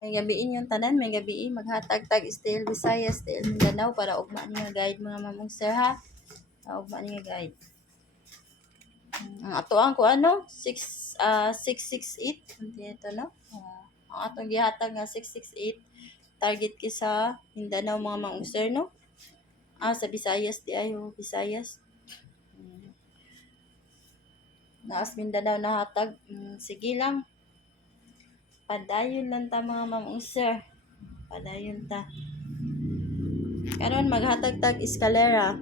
May gabiin yung tanan, may gabiin maghatag tag Still Visayas, Still Mindanao para ugma ni nga guide mga mamong sir ha. Ugma ni nga guide. Ang atoan ko ano 668 dito no. Ang atong gihatag nga 668 target ki sa Mindanao mga mamong sir no. Sa Visayas di ayo Visayas. Naas Mindanao na hatag. Sige lang. Padayon lang ta mga mamong sir. Padayon ta. Karon maghatag tag eskalera.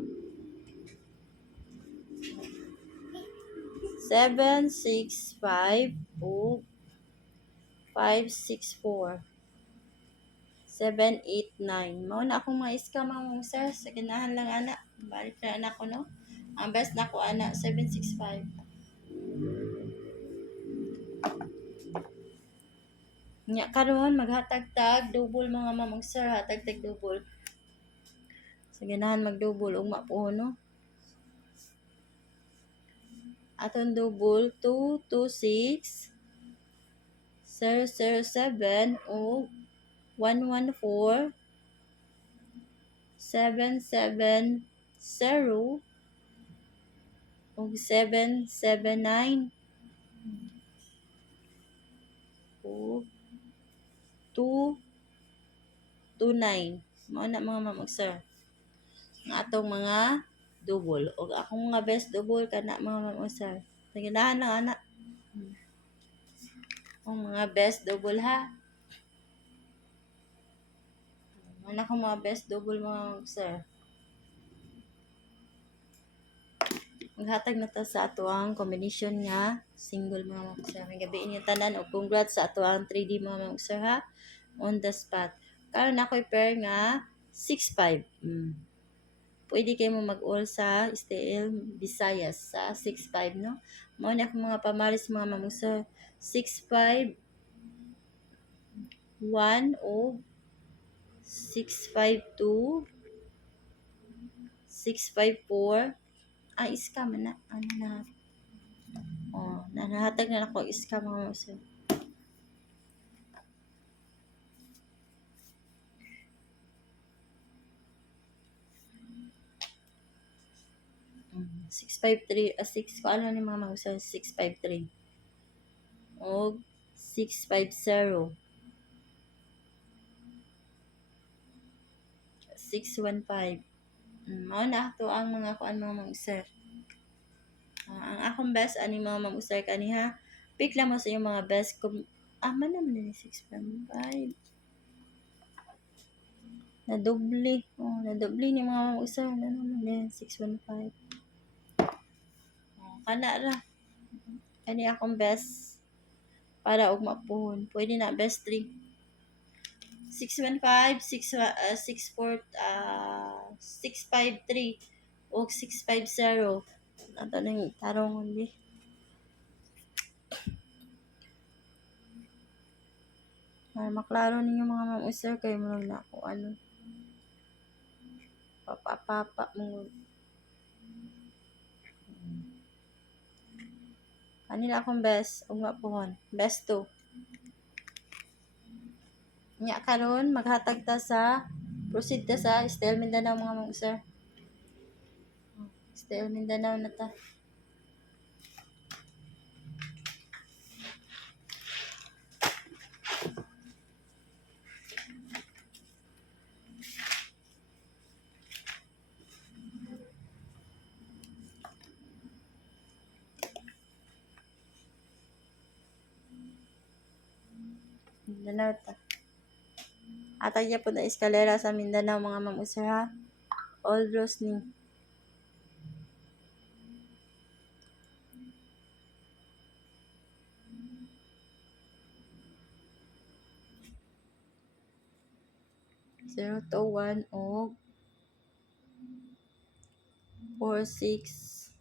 765 o 564 789. Mao na akong mga iska mga sir. Sa ganahan lang ana. Balik na anak ko no. Ang best na ko ana 765. Nya karon maghatag tag double mga mamong sir, hatag tag double. Sa ganahan mag-double ugma po no. Aton double 226 007 o 114 770 o 779 o 229. Mao na mga mamag sir. Ang atong mga double. O akong mga best double kana mga mamag sir. Naginahan lang anak. Ang mga best double ha. Ano ko mga best double mga mamag sir. Maghatag na ta sa ato ang combination nga single mga mamag sir. May gabiin yung tanan o congrats sa ato ang 3D mga mamag sir ha. On the spot. Karon ako'y pair nga 6-5. Pwede kayo mo mag-all sa STL Visayas sa 6-5 no. Mao ni akong mga pamaris mga mamag sir. 6-5 1 o 652 654 iska man na ano na nanahatag na ako iska mga sir. 653 6 ko ano ni mga sir 653 o 650 615. Mao na ato ang mga kuan mga sir. Ang akong best ani mga mag-usar kaniha. Pick lang mo sa iyong mga best. Man naman ni 615. Nadoble. Nadoble ni mga mag-usar. Ano naman din 615. Kana ra. Kani akong best. Para og mapuhon. Pwede na best 3. 615, 653 o 650. Ato nang tarong ni. Maklaro ninyo mga mag-usar kayo mo na ako ano. Papa mo. Kanila akong best ug mapuhon. Best 2. Nya karon maghatag ta sa proceed ta sa STL Mindanao mga mag-usar. STL Mindanao na ta. Mindanao ta. Atag niya po na eskalera sa Mindanao mga mag-usar ha. Old Rose ni. Zero to 1 o 4-6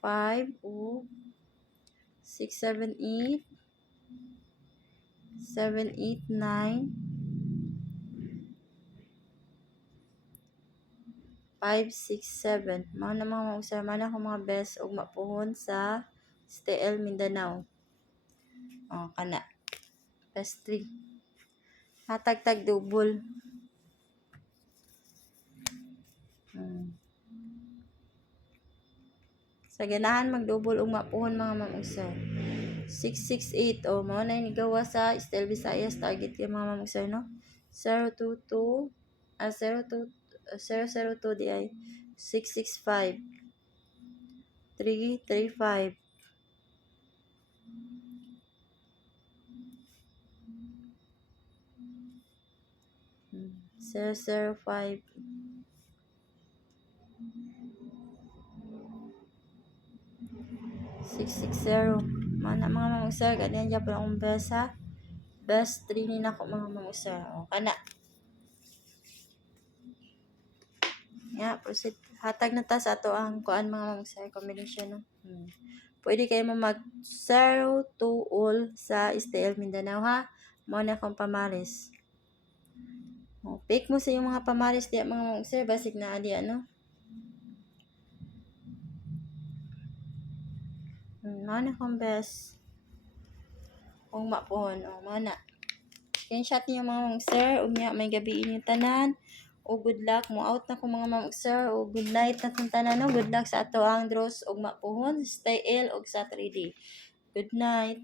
5 o 6-7-8 7-8-9 5-6-7. Mao na mga mag-usar man ako mga best og mapuhon sa STL Mindanao. Oh, kana. Plus 3. Hatag tag double. Sa ganahan mag-double ug mapuhon mga mamugser. 668 o mao na ni gawa sa Style Visayas target kay mga mamugser no. 022 002 di ay 665 335 005 660 mana mga mamugser ganyan gyapon akong best 3 ni nako mga mamugser. O kana. Proceed. Hatag na ta sa ato ang kuan mga mamugser combination no. Pwede kayo mo mag 0 to all sa STL Mindanao ha. Mao na akong pamaris. Pick mo sa yung mga pamaris diya mga mamugser basig na adi ano. Mao na akong best. Kung mapon mao na. Screenshot niyo mga mamugser ug nya may gabiin yung tanan. O good luck mo out na ko mga mamugser o good night na tong tanan no. Good luck sa ato ang draws ug mapuhon stay ill ug sa 3D. Good night.